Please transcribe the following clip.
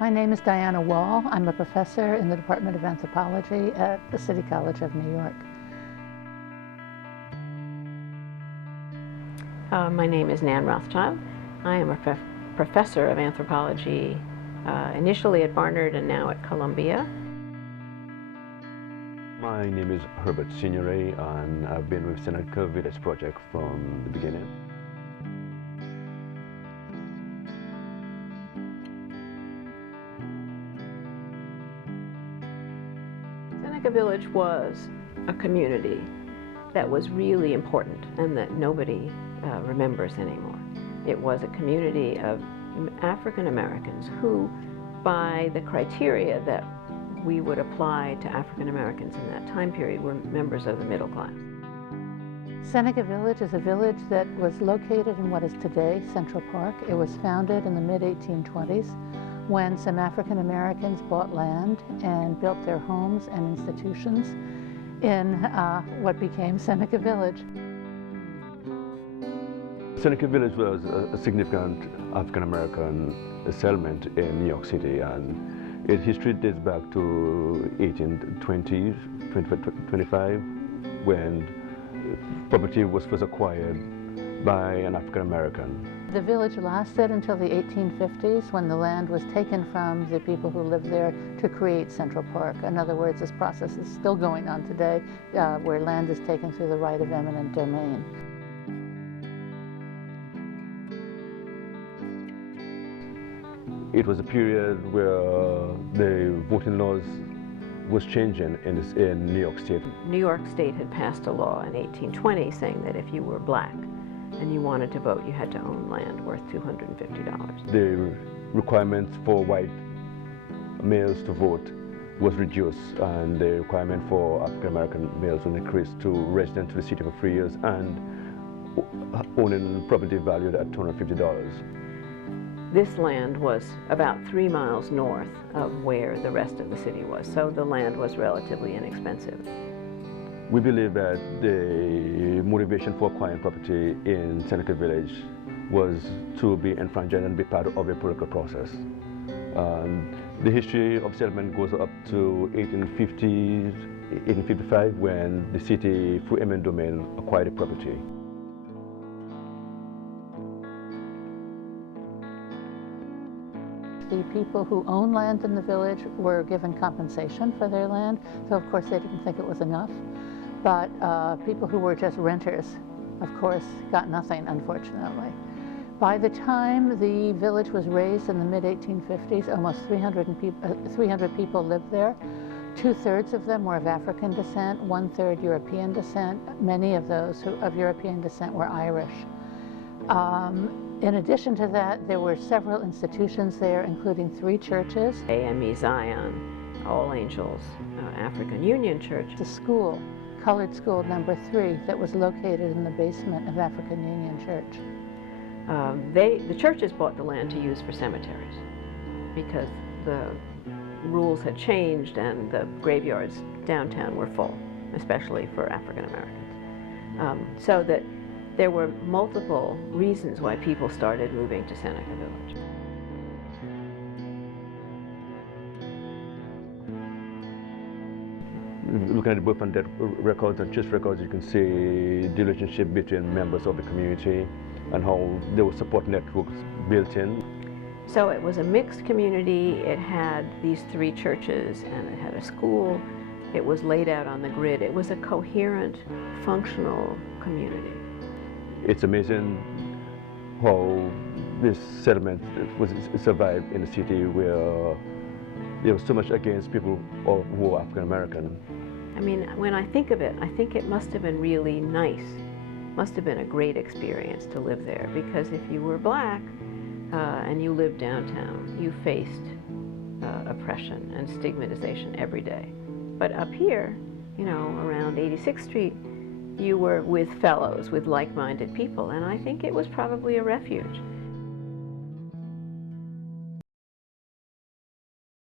My name is Diana Wall. I'm a professor in the Department of Anthropology at the City College of New York. My name is Nan Rothschild. I am a professor of anthropology, initially at Barnard and now at Columbia. My name is Herbert Signore, and I've been with Seneca Village project from the beginning. Seneca Village was a community that was really important and that nobody remembers anymore. It was a community of African Americans who, by the criteria that we would apply to African Americans in that time period, were members of the middle class. Seneca Village is a village that was located in what is today Central Park. It was founded in the mid-1820s when some African Americans bought land and built their homes and institutions in what became Seneca Village. Seneca Village was a significant African American settlement in New York City, and its history dates back to 1820s, 25, when property was first acquired by an African American. The village lasted until the 1850s when the land was taken from the people who lived there to create Central Park. In other words, this process is still going on today, where land is taken through the right of eminent domain. It was a period where the voting laws was changing in New York State. New York State had passed a law in 1820 saying that if you were black and you wanted to vote, you had to own land worth $250. The requirements for white males to vote was reduced, and the requirement for African American males was increased to resident to the city for 3 years and owning property valued at $250. This land was about 3 miles north of where the rest of the city was, so the land was relatively inexpensive. We believe that the motivation for acquiring property in Seneca Village was to be enfranchised and be part of a political process. The history of settlement goes up to 1850s, 1855, when the city, through eminent domain, acquired the property. The people who owned land in the village were given compensation for their land, so of course they didn't think it was enough. But people who were just renters, of course, got nothing, unfortunately. By the time the village was raised in the mid-1850s, almost 300 people lived there. 2/3 of them were of African descent, 1/3 European descent. Many of those of European descent were Irish. In addition to that, there were several institutions there, including 3 churches. AME Zion, All Angels, African Union Church. The school, Colored School number 3, that was located in the basement of African Union Church. The churches bought the land to use for cemeteries because the rules had changed and the graveyards downtown were full, especially for African Americans. So that there were multiple reasons why people started moving to Seneca Village. Looking at the birth and death records and church records, you can see the relationship between members of the community and how there were support networks built in. So it was a mixed community. It had these 3 churches and it had a school. It was laid out on the grid. It was a coherent, functional community. It's amazing how this settlement survived in a city where there was so much against people who were African American. I mean, when I think of it, I think it must have been really nice. Must have been a great experience to live there, because if you were black and you lived downtown, you faced oppression and stigmatization every day. But up here, you know, around 86th Street, you were with fellows, with like-minded people, and I think it was probably a refuge.